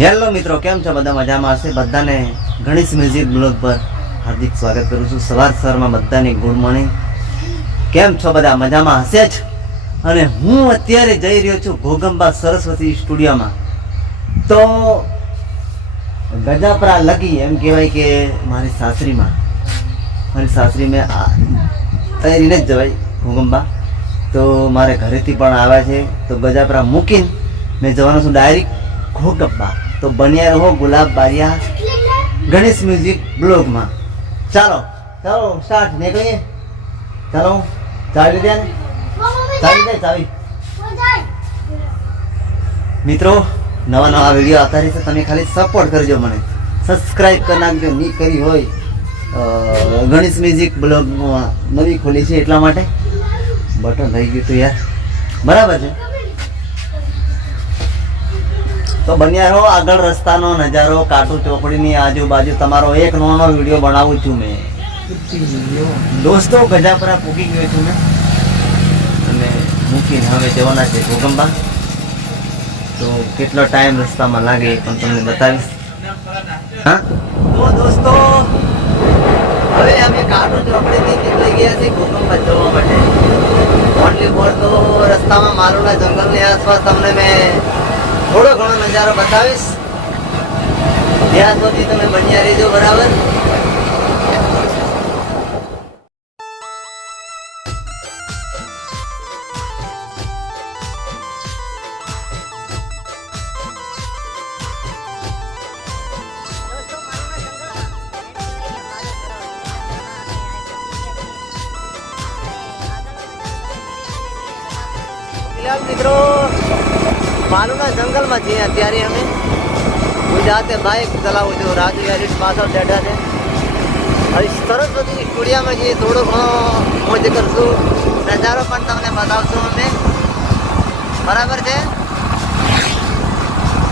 Hello મિત્રો, કેમ છો? બધા મજામાં હશે? બધાને ગણેશ મ્યુઝિક બ્લોગ પર હાર્દિક સ્વાગત કરું છું. સવાર સવારમાં બધાને ગુડ મોર્નિંગ. કેમ છો બધા? મજામાં હશે જ? અને હું અત્યારે જઈ રહ્યો છું ઘોગંબા સરસ્વતી સ્ટુડિયોમાં. તો ગજાપરા લગી એમ કહેવાય કે મારી સાસરીમાં. મારી સાસરી મેં તૈયારીને જ જવાય ઘોગંબા. તો મારે ઘરેથી પણ આવ્યા છે. તો ગજાપરા મૂકીને મેં જવાનું છું ડાયરેક્ટ ઘોગંબા. તો બન્યા રહો ગુલાબ બારિયા ગણેશ મ્યુઝિક બ્લોગમાં. ચાલો ચાલો સ્ટાર્ટ નીકળીએ. ચાલો, ચાવી દે ચાવી દે, ચાવી. મિત્રો, નવા નવા વીડિયો આવતા રહેશે. તમે ખાલી સપોર્ટ કરજો મને. સબસ્ક્રાઈબ કરી નાખજો. નહીં કરી હોય ગણેશ મ્યુઝિક બ્લોગ નવી ખોલી છે એટલા માટે. બટન થઈ ગયું તું યાર. બરાબર છે? તો બન્યા રહો, આગળ રસ્તાનો નજારો, કાટુ ચોકડીની આજુબાજુ તમારો એક નોનો વીડિયો બનાવું છું મેં. દોસ્તો, ગજાપરા પૂકી ગયો છું મેં. અને મૂકીને હવે જવાના છે ભૂકંબા તો કેટલો ટાઈમ રસ્તામાં લાગે પણ તમને બતાવીશ. હા? તો દોસ્તો, હવે અમે કાટુ ચોકડીથી નીકળી ગયા છીએ ભૂકંબા જવા માટે. ઓનલી ફોર તો રસ્તામાં મારુના જંગલની આસપાસ તમને મેં થોડો ઘણો નજારો બતાવીશ. ત્યાં સુધી તમે બન્યા રહેજો બરાબર? ફિલહાલ મિત્રો માલુના જંગલમાં છીએ અત્યારે અમે. ગુજરાતે બાઇક ચલાવું છું રાજુ હેરિસ પાછળ બેઠા છે. હવે સરસ્વતી સ્ટુડિયામાં જઈએ, થોડો ઘણો મોજ કરશું. નજારો પણ તમને બતાવશું અમે. બરાબર છે?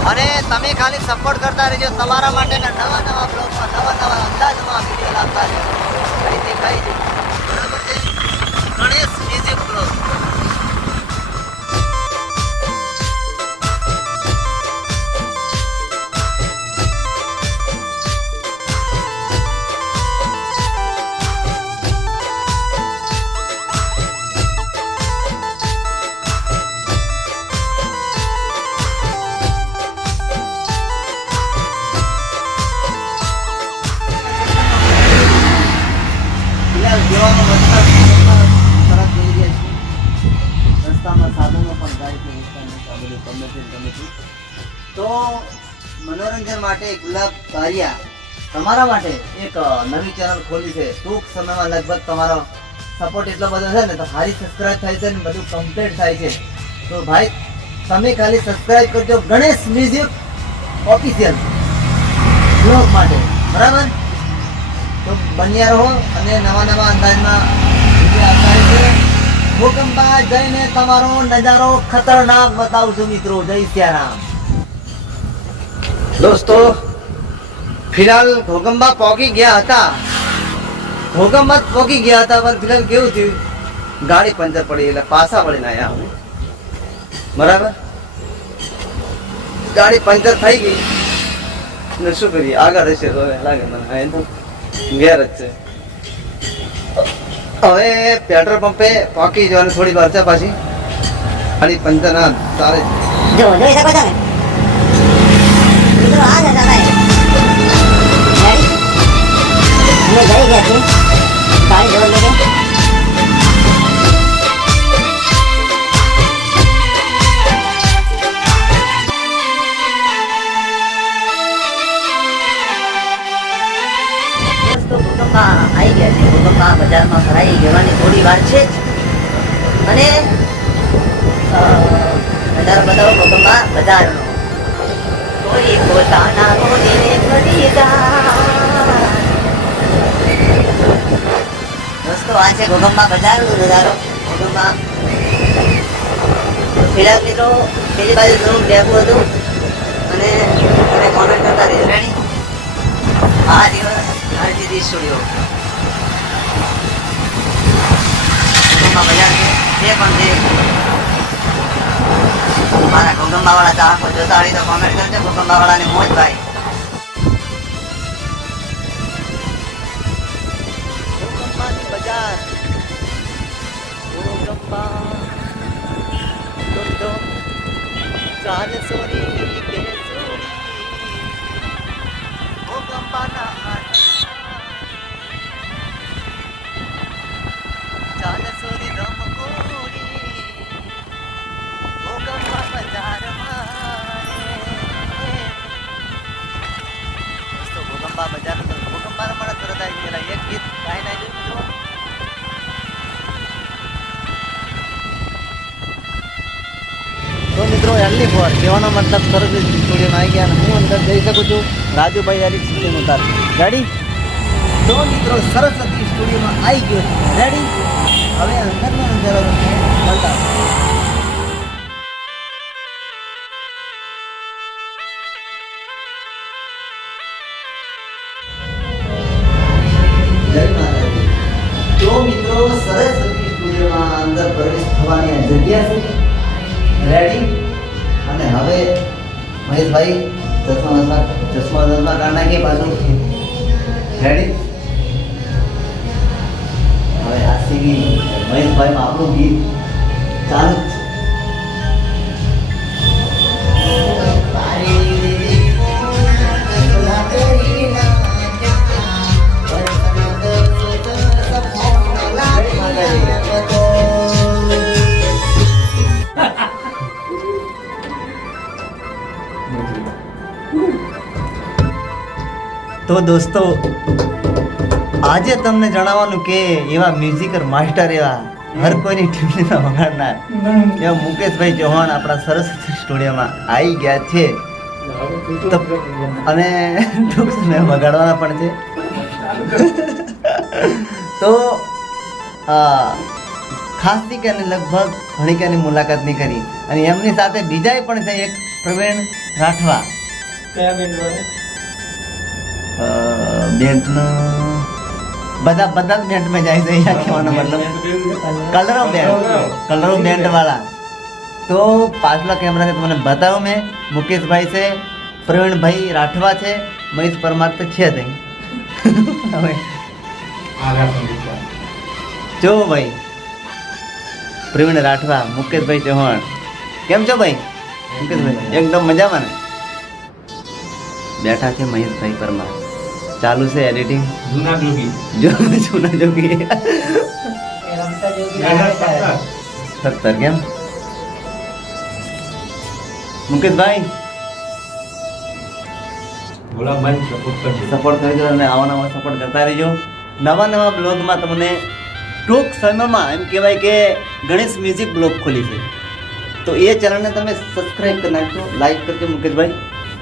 અને તમે ખાલી સપોર્ટ કરતા રહેજો. તમારા માટેના નવા નવા બ્લોગમાં નવા નવા અંદાજમાં વીડિયો લાવતા રહેજો. કઈ દેખાય છે જવાનો રસ્તામાં સાધનો પણ જાય છે બધું ગમે છે છે. તો મનોરંજન માટે ગુલાબ કારિયા તમારા માટે એક નવી ચેનલ ખોલી છે. ટૂંક સમયમાં લગભગ તમારો સપોર્ટ એટલો બધો છે ને, તો સારી સબસ્ક્રાઇબ થાય છે ને, બધું કમ્પ્લીટ થાય છે. તો ભાઈ, તમે ખાલી સબસ્ક્રાઇબ કરજો ગણેશ મ્યુઝિક ઓફિશિયલ. બ્લોગ માટે. બરાબર? તો બન્યા રહો અને નવા નવા અંદાજમાં ભૂકંપા જઈને તમારો નજારો ખતરનાક બતાવું મિત્રો. જય સિયારામ. દોસ્તો, ફિલહાલ ભૂકંપા પહોંચી ગયા હતા. ભૂકંપા પહોંચી ગયા હતા, પણ ફિલહાલ કેવું થયું? ગાડી પંચર પડી એટલે પાછા વળીને આવ્યા હું બરાબર? ગાડી પંચર થઈ ગઈ. ને શું કરીએ? આગળ હશે તો લાગે મને. ઘેર જ છે. હવે પેટ્રોલ પંપે પાકી જવાની થોડી વાર છે પાછી. અને પંચર તારે. જો જોઈ શકો તમે આ જ હતા અમે જઈ ગયા છીએ. આવી ગયા છે. ભૂકંપા બજારમાં ભરાઈ જવાની થોડી વાર છે. અને નજારો બતાવો ભૂકંપા બજારનો. કોઈ પોતાના કોને દોસ્તો, આ છે ભૂકંપા બજારનો નજારો ભૂકંપા ફિલહાલ મિત્રો પેલી બાજુ થોડુંક ડેપું હતું. અને તમે કોમેન્ટ કરતા રહેજો. રેડી આ દિવસ આરજીડી સ્ટુડિયો ભૂકંપા બજાર છે તે પણ છે મારા ગોગંબાવાળા ચાહકો જોતા હોય તો કોમેન્ટ કરજો ગોગંબાવાળાની મોજ ભાઈ બજાર ચાલ સોરી સોરી તો મિત્રો એલની ફોર કહેવાનો મતલબ સરસ સ્ટુડિયોમાં આવી ગયા અને હું અંદર જઈ શકું છું. રાજુભાઈ એલી સિસ્ટમ ઉતાર રેડી તો મિત્રો સરસ્વતી સ્ટુડિયોમાં આવી ગયો. રેડી હવે અંદરનો અંદર બતાવું. તો મિત્રો સરસ્વતી સ્ટુડિયોમાં અંદર પ્રવેશ થવાની જગ્યા છે. રેડી અને હવે મહેશભાઈ ચશ્મા ચશ્મા ચશ્મા ચશ્મા કાઢ નાખીએ પાછું. રેડી હવે આસી ગીત મહેશભાઈ આપણું ગીત ચાલુ દોસ્તો. આજે તમને જણાવવાનું કે એવા મ્યુઝિકર માસ્ટર એવા હર કોઈની ટીમના વગાડનાર. એવા મુકેશભાઈ ચૌહાણ આપણા સરસ્વતી સ્ટુડિયોમાં આવી ગયા છે. અને ટૂંક વગાડવાના પણ છે. તો આ, ખાસથી કે લગભગ ઘણી કેની મુલાકાત નહીં કરી અને એમની સાથે બીજાય પણ છે એક પ્રવીણ રાઠવા. કયા બેન્ડ વાળા બધા બધા જ બેન્ડમાં જાય છે અહીંયા કહેવાનો મતલબ. કલરો બેન્ડ કલરો બેન્ડ વાળા. તો પાછલા કેમેરા તમને બતાવું મેં. મુકેશભાઈ છે પ્રવીણભાઈ રાઠવા છે મહેશ પરમાર તો છે જ હવે. જો ભાઈ પ્રવીણ રાઠવા મુકેશભાઈ ચૌહાણ. કેમ છો ભાઈ? મુકેશભાઈ એકદમ મજામાં ને? બેઠા છે મહેશભાઈ પરમાર. ચાલુ છે એડિટિંગ જૂના જોગી. જૂના જોગી. સત્તર કેમ? મુકેશભાઈ? સપોર્ટ કરજો. અને આવા નવા સપોર્ટ કરતા રહેજો. નવા નવા બ્લોગમાં તમને ટૂંક સમયમાં એમ કહેવાય કે ગણેશ મ્યુઝિક બ્લોગ ખોલી છે. તો એ ચેનલને તમે સબસ્ક્રાઈબ કરી નાખજો. લાઈક કરજો મુકેશભાઈ.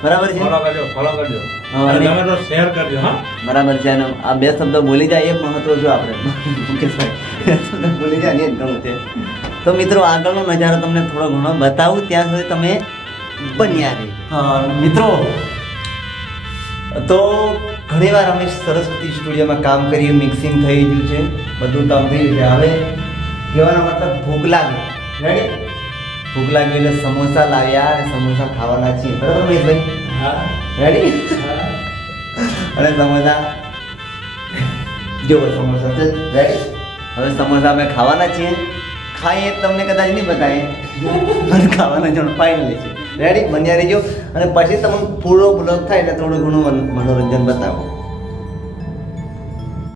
બરાબર છે? ફોલો કરજો ફોલો કરજો. અને અને- તો શેર કરજો હા? બરાબર છે અને આ બે શબ્દો બોલી જાય એ મહત્વ જો આપણે. મુકેશભાઈ બે બોલી જાય ને ઘણું છે. તો મિત્રો આગળનો નજારો તમને થોડો ઘણો બતાવું ત્યાં સુધી તમે બન્યા રહે. મિત્રો. તો ઘણીવાર અમે સરસ્વતી સ્ટુડિયોમાં કામ કર્યું મિક્સિંગ થઈ ગયું છે બધું કામ થઈ ગયું છે. હવે કહેવાનો મતલબ ભૂખ લાગે રેડી ભૂખ લાગી એટલે સમોસા લાવ્યા અને સમોસા ખાવાના છીએ. બરાબર મહેશભાઈ? હા. રેડી. અને સમોસા? જો સમોસા છે. રેડી હવે સમોસા અમે ખાવાના છીએ. ખાઈએ તમને કદાચ નહીં બતાવીએ પણ ખાવાના જણ ફાઇનલી છે. રેડી બન્યા રહીજો. અને પછી તમને પૂરો બ્લોગ થાય એટલે થોડું ઘણું મનોરંજન બતાવો.